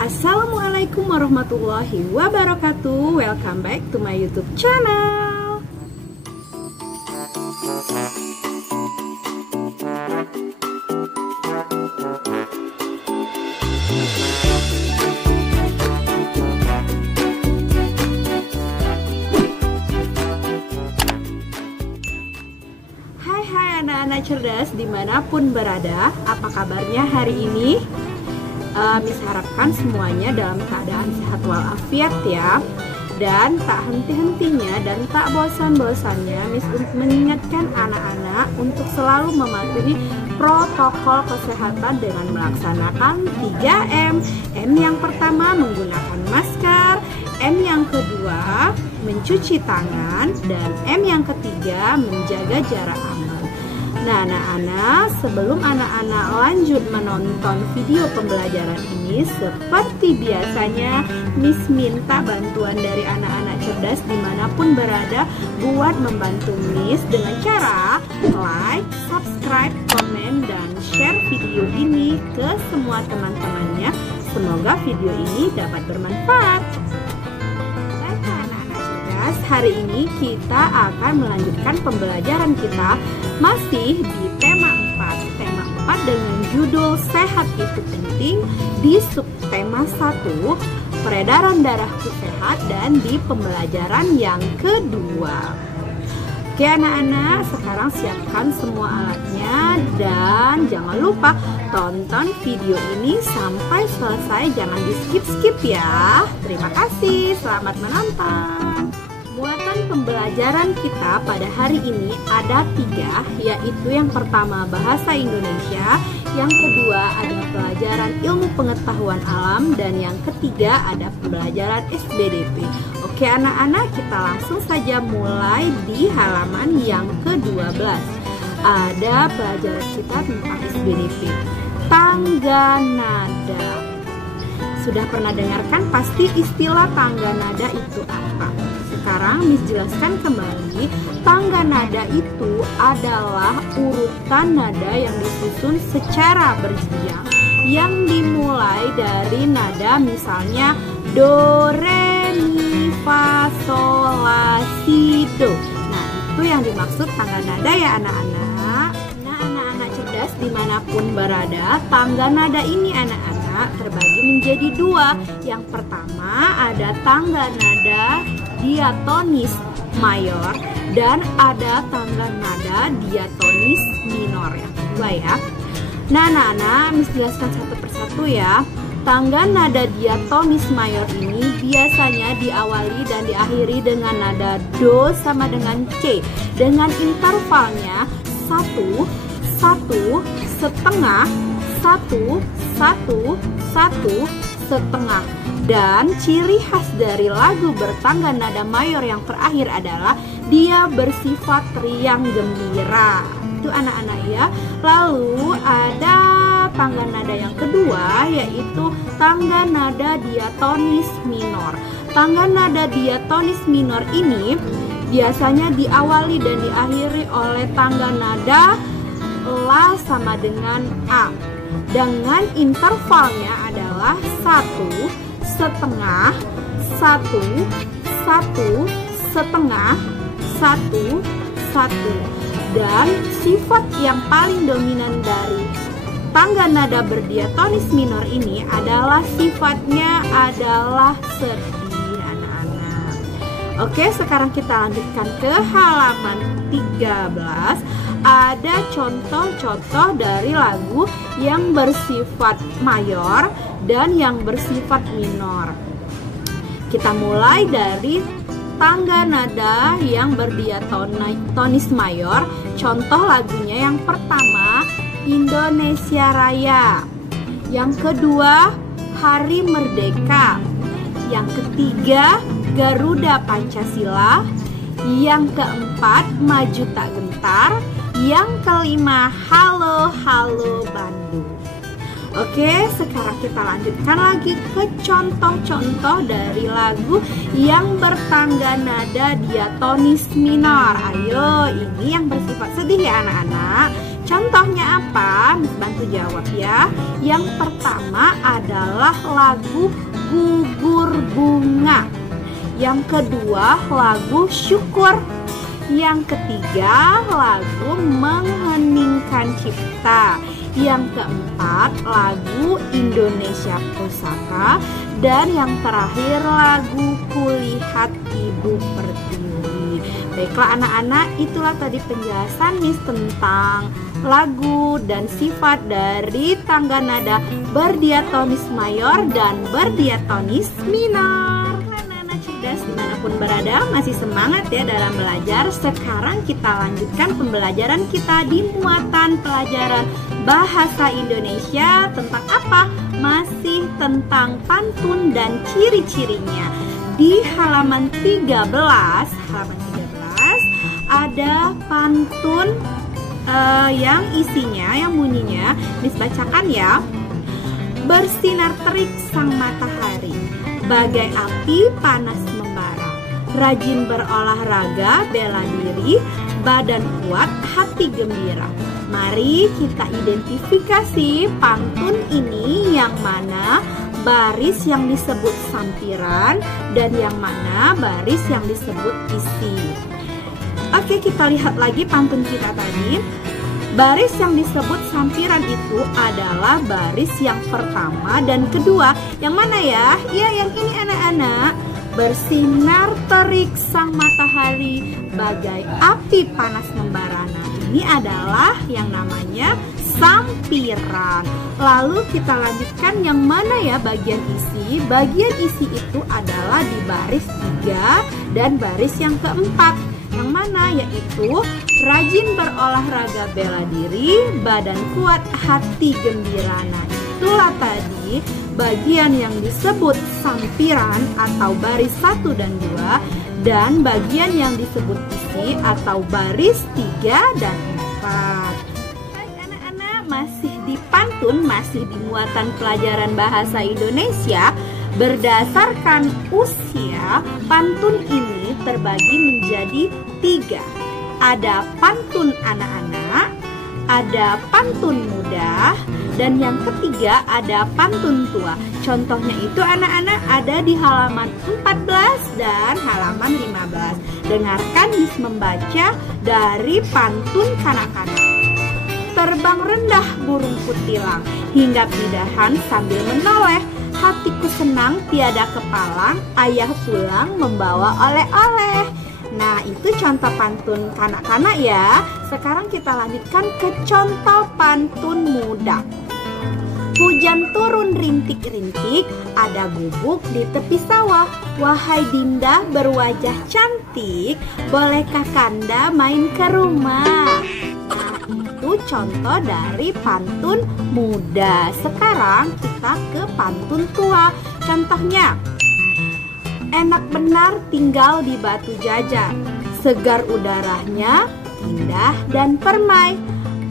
Assalamualaikum warahmatullahi wabarakatuh. Welcome back to my YouTube channel. Hai anak-anak cerdas dimanapun berada. Apa kabarnya hari ini? Miss harapkan semuanya dalam keadaan sehat walafiat ya. Dan tak henti-hentinya dan tak bosan-bosannya Miss mengingatkan anak-anak untuk selalu mematuhi protokol kesehatan dengan melaksanakan 3M. M yang pertama menggunakan masker, M yang kedua mencuci tangan, dan M yang ketiga menjaga jarak aman. Nah anak-anak, sebelum anak-anak lanjut menonton video pembelajaran ini, seperti biasanya Miss minta bantuan dari anak-anak cerdas dimanapun berada buat membantu Miss dengan cara like, subscribe, komen, dan share video ini ke semua teman-temannya. Semoga video ini dapat bermanfaat. Hari ini kita akan melanjutkan pembelajaran kita masih di tema 4. Tema 4 dengan judul Sehat Itu Penting, di subtema 1 Peredaran Darahku Sehat, dan di pembelajaran yang kedua. Oke anak-anak, sekarang siapkan semua alatnya dan jangan lupa tonton video ini sampai selesai, jangan di skip-skip ya. Terima kasih, selamat menonton. Muatan pembelajaran kita pada hari ini ada 3, yaitu yang pertama bahasa Indonesia, yang kedua ada pelajaran ilmu pengetahuan alam, dan yang ketiga ada pembelajaran SBDP. Oke anak-anak, kita langsung saja mulai di halaman yang ke-12. Ada pelajaran kita tentang SBDP. Tangga nada. Sudah pernah dengarkan pasti istilah tangga nada itu apa? Sekarang Miss jelaskan kembali, tangga nada itu adalah urutan nada yang disusun secara berjenjang, yang dimulai dari nada misalnya do, re, mi, fa, sol, la, si, do. Nah itu yang dimaksud tangga nada ya anak-anak. Nah anak-anak cerdas dimanapun berada, tangga nada ini anak-anak terbagi menjadi 2. Yang pertama ada tangga nada diatonis mayor, dan ada tangga nada diatonis minor yang kedua ya. Nah anak-anak, Miss jelaskan satu persatu ya. Tangga nada diatonis mayor ini biasanya diawali dan diakhiri dengan nada do sama dengan C, dengan intervalnya 1, 1, setengah, 1, 1, 1, setengah. Dan ciri khas dari lagu bertangga nada mayor yang terakhir adalah dia bersifat riang gembira. Itu anak-anak ya. Lalu ada tangga nada yang kedua, yaitu tangga nada diatonis minor. Tangga nada diatonis minor ini biasanya diawali dan diakhiri oleh tangga nada La sama dengan A, dengan intervalnya adalah 1, setengah, 1, 1, setengah, 1, 1. Dan sifat yang paling dominan dari tangga nada berdiatonis minor ini adalah sifatnya adalah sedih anak-anak. Oke, sekarang kita lanjutkan ke halaman 13. Ada contoh-contoh dari lagu yang bersifat mayor dan yang bersifat minor. Kita mulai dari tangga nada yang berdiatonis mayor. Contoh lagunya yang pertama Indonesia Raya, yang kedua Hari Merdeka, yang ketiga Garuda Pancasila, yang keempat Maju Tak Gentar, yang kelima Halo Halo Bandung. Oke, sekarang kita lanjutkan lagi ke contoh-contoh dari lagu yang bertangga nada diatonis minor. Ayo, ini yang bersifat sedih ya anak-anak. Contohnya apa? Miss bantu jawab ya. Yang pertama adalah lagu Gugur Bunga. Yang kedua lagu Syukur. Yang ketiga lagu Mengheningkan Cipta. Yang keempat lagu Indonesia Pusaka. Dan yang terakhir lagu Kulihat Ibu Pertiwi. Baiklah anak-anak, itulah tadi penjelasan Miss tentang lagu dan sifat dari tangga nada berdiatonis mayor dan berdiatonis minor. Anak-anak cerdas dimanapun berada, masih semangat ya dalam belajar. Sekarang kita lanjutkan pembelajaran kita di muatan pelajaran bahasa Indonesia. Tentang apa? Masih tentang pantun dan ciri-cirinya. Di halaman 13 ada pantun yang isinya, yang bunyinya Miss bacakan ya. Bersinar terik sang matahari, bagai api panas membara. Rajin berolahraga, bela diri, badan kuat, hati gembira. Mari kita identifikasi pantun ini, yang mana baris yang disebut sampiran dan yang mana baris yang disebut isi. Oke, kita lihat lagi pantun kita tadi. Baris yang disebut sampiran itu adalah baris yang pertama dan kedua. Yang mana ya? Ya, yang ini anak-anak. Bersinar terik sang matahari, bagai api panas membara. Nah, ini adalah yang namanya sampiran. Lalu kita lanjutkan yang mana ya bagian isi? Bagian isi itu adalah di baris 3 dan baris yang keempat. Yang mana? Yaitu rajin berolahraga, bela diri, badan kuat, hati gembira. Nah, itulah tadi bagian yang disebut sampiran atau baris 1 dan 2, dan bagian yang disebut isi atau baris 3 dan 4. Baik anak-anak, masih di pantun, masih di muatan pelajaran bahasa Indonesia. Berdasarkan usia, pantun ini terbagi menjadi 3. Ada pantun anak-anak, ada pantun muda, dan yang ketiga ada pantun tua. Contohnya itu anak-anak ada di halaman 14 dan halaman 15. Dengarkan Miss membaca dari pantun kanak-kanak. Terbang rendah burung kutilang, hinggap di dahan sambil menoleh. Hatiku senang tiada kepalang, ayah pulang membawa oleh-oleh. Nah, itu contoh pantun kanak-kanak ya. Sekarang kita lanjutkan ke contoh pantun muda. Hujan turun rintik-rintik, ada gubuk di tepi sawah. Wahai Dinda berwajah cantik, bolehkah Kanda main ke rumah? Nah, itu contoh dari pantun muda. Sekarang kita ke pantun tua. Contohnya, enak benar tinggal di batu jajar, segar udaranya, indah dan permai.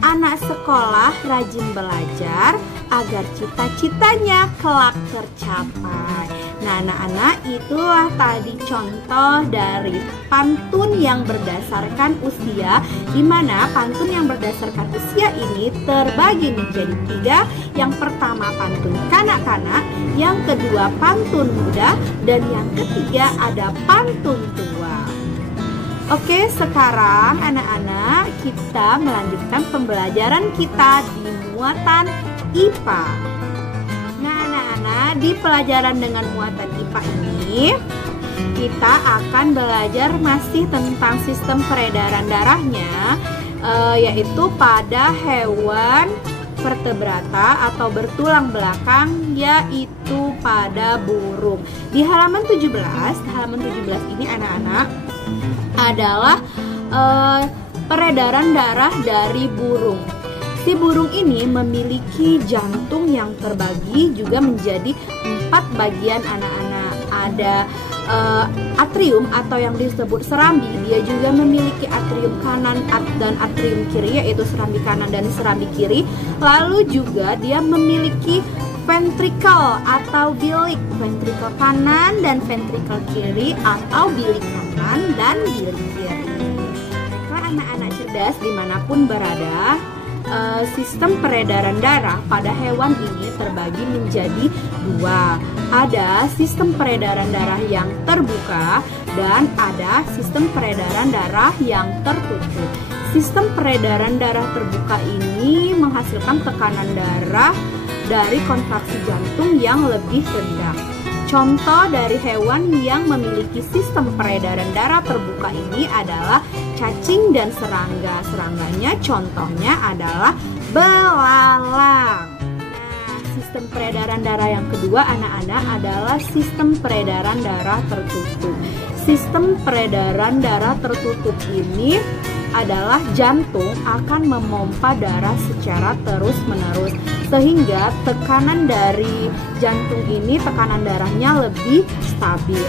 Anak sekolah rajin belajar, agar cita-citanya kelak tercapai. Nah anak-anak, itulah tadi contoh dari pantun yang berdasarkan usia, di mana pantun yang berdasarkan usia ini terbagi menjadi 3. Yang pertama pantun kanak-kanak, yang kedua pantun muda, dan yang ketiga ada pantun tua. Oke, sekarang anak-anak kita melanjutkan pembelajaran kita di muatan IPA. Nah anak-anak, di pelajaran dengan muatan IPA ini kita akan belajar masih tentang sistem peredaran darahnya, yaitu pada hewan vertebrata atau bertulang belakang, yaitu pada burung. Di halaman 17 ini anak-anak adalah peredaran darah dari burung. Si burung ini memiliki jantung yang terbagi juga menjadi 4 bagian anak-anak. Ada atrium atau yang disebut serambi. Dia juga memiliki atrium kanan dan atrium kiri, yaitu serambi kanan dan serambi kiri. Lalu juga dia memiliki ventricle atau bilik, ventricle kanan dan ventricle kiri atau bilik kanan dan bilik kiri. Baiklah anak-anak cerdas dimanapun berada, sistem peredaran darah pada hewan ini terbagi menjadi dua. Ada sistem peredaran darah yang terbuka dan ada sistem peredaran darah yang tertutup. Sistem peredaran darah terbuka ini menghasilkan tekanan darah dari kontraksi jantung yang lebih rendah. Contoh dari hewan yang memiliki sistem peredaran darah terbuka ini adalah cacing dan serangga. Serangganya contohnya adalah belalang. Nah, sistem peredaran darah yang kedua anak-anak adalah sistem peredaran darah tertutup. Sistem peredaran darah tertutup ini adalah jantung akan memompa darah secara terus-menerus sehingga tekanan dari jantung ini, tekanan darahnya lebih stabil.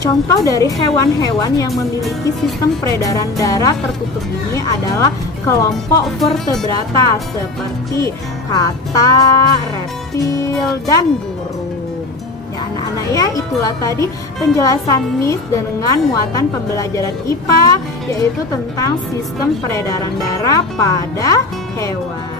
Contoh dari hewan-hewan yang memiliki sistem peredaran darah tertutup ini adalah kelompok vertebrata seperti kata, reptil, dan burung. Ya anak-anak ya, itulah tadi penjelasan Miss dengan muatan pembelajaran IPA, yaitu tentang sistem peredaran darah pada hewan.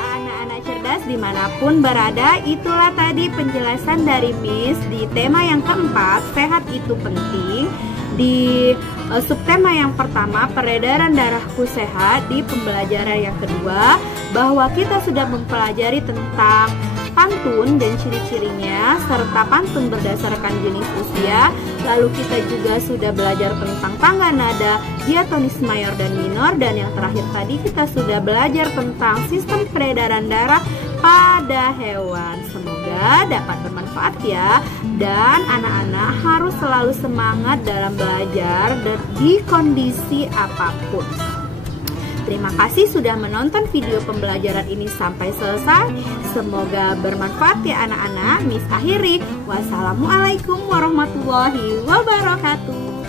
Anak-anak cerdas dimanapun berada, itulah tadi penjelasan dari Miss di tema yang keempat, sehat itu penting. Di subtema yang pertama, peredaran darahku sehat. Di pembelajaran yang kedua, bahwa kita sudah mempelajari tentang pantun dan ciri-cirinya serta pantun berdasarkan jenis usia. Lalu kita juga sudah belajar tentang tangga nada, diatonis mayor dan minor, dan yang terakhir tadi kita sudah belajar tentang sistem peredaran darah pada hewan. Semoga dapat bermanfaat ya. Dan anak-anak harus selalu semangat dalam belajar dan di kondisi apapun. Terima kasih sudah menonton video pembelajaran ini sampai selesai. Semoga bermanfaat ya anak-anak. Miss akhiri. Wassalamualaikum warahmatullahi wabarakatuh.